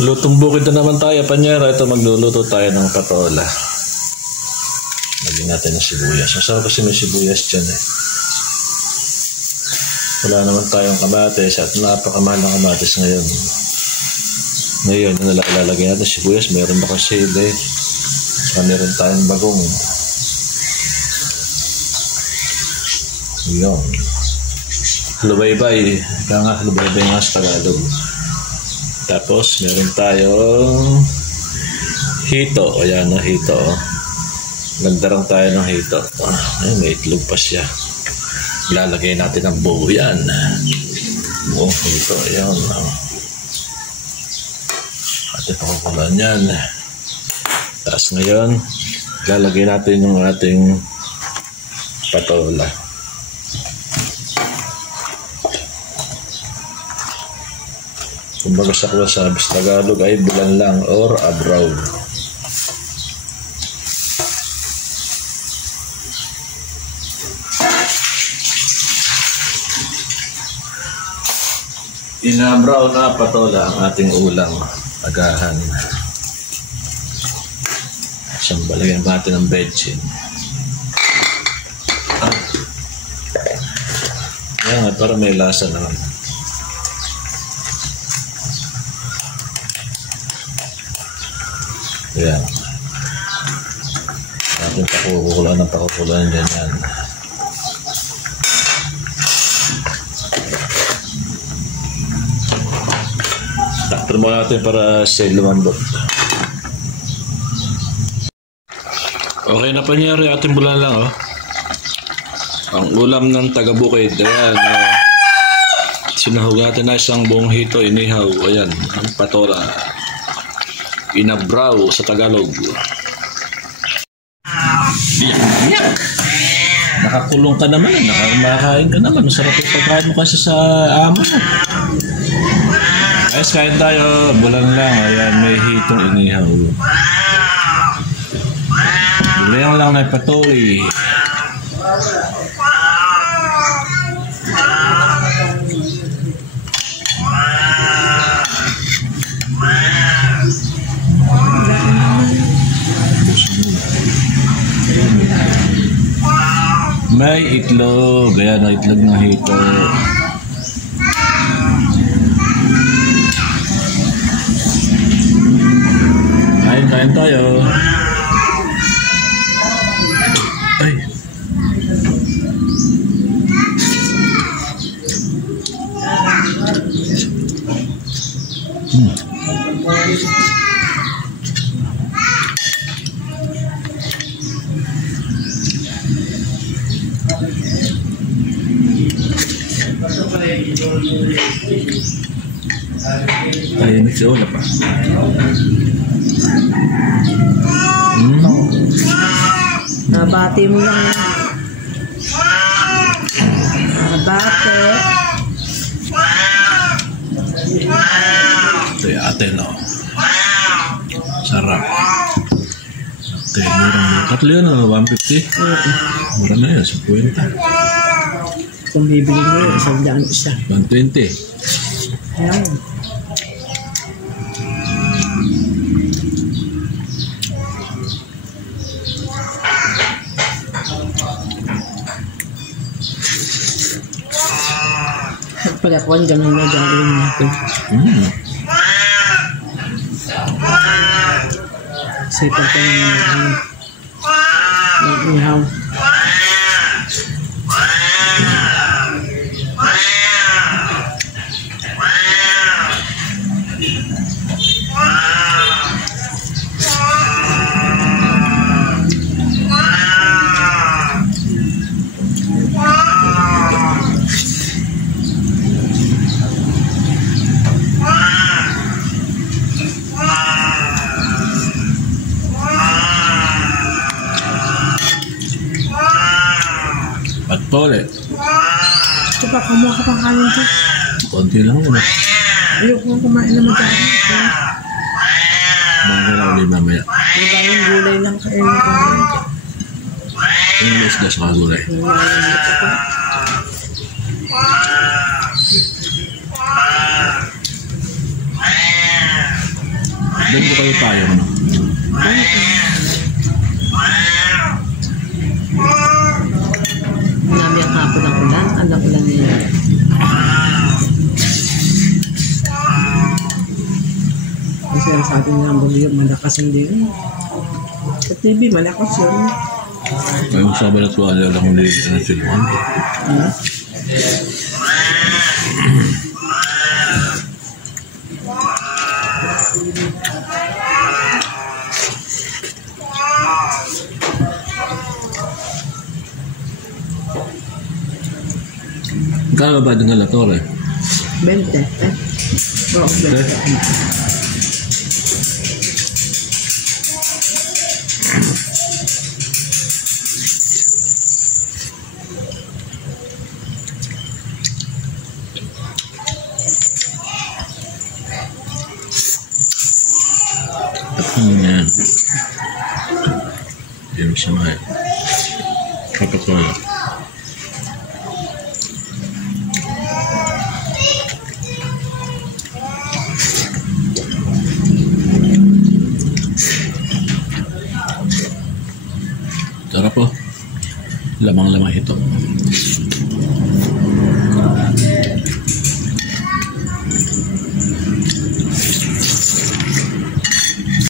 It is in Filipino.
Lutong bukid na naman tayo, Panyera. Ito, magluluto tayo ng patola. Lagyan natin ng sibuyas. Masarap kasi may sibuyas dyan eh. Wala naman tayong kamatis at napakamahal ng kamatis ngayon. Ngayon, lalagyan natin sibuyas. Meron na kasi sili. Saka meron tayong bagong. Yun. Lubaybay. Kaya nga, lubaybay nga sa Tagalog. Tapos, meron tayong hito. Ayan, hito. Nagdarang tayo ng hito. Ay, may itlog pa siya. Lalagay natin ang buo yan. Buong hito. Ayan. At ipakukulan yan. Tapos ngayon, lalagay natin yung ating patola. Kumbaga sa sabi sa Tagalog ay bulan lang or abraw. Inabraw na patola ang ating ulang agahan. Sambalagyan natin ng betchin. Yan, para may lasa naman. Ayan. Ating pakukulan ng pakukulan dyan yan. Takpan mo natin para siya lumambot. Okay na, Panyera, ating bulan lang oh. Ang ulam ng taga-bukid. Ayan. Sinahugatan na isang buong hito, inihaw. Ayan, ang patola. Inabraw sa Tagalog. Yak! Nakakulong ka naman, nakamakain ka naman. Masarap yung pagkain mo kasi sa amo. Guys, kain tayo. Bulan lang. Ayan, may hitong inihaw. Bulan lang na patoy. May itlog. Ayan, may itlog na hito. Kain tayo. Ay. Ay, nagsiula pa. Nabati mo lang. Nabati. Ito yung atin, no? Sarap. Ito yung murang. Tatlo yun, no? 150? Mura na yun, 50. Kung bibili mo yun, isang daan isa. 120. Ayan. Pagkakuan, ganun na gagawin natin. Sipag ka ng ihaw. Pole. Ito pa, kumuha ka pang kanin ito. Konti lang naman. Ayoko kumain naman tayo ito. Mga lang ulit mamaya. Diba yung gulay lang kainin ko. Yung may isda sa gulay. Ito pa. Doon ko kayo tayo, ano? Marami ang hapon ng ulan. Ang ulan niya. Kasi ang sabi niya ang bagyo, malakas hindi. Sa TV, malakas yun. Ngayong sabi na tuwala lang kung nilito na silman. Ha? Kaya ba din nga Torre? 20. Oo, 20. Yan. Yan siya mga kapatwala. Sarap po. Lamang-lamang ito.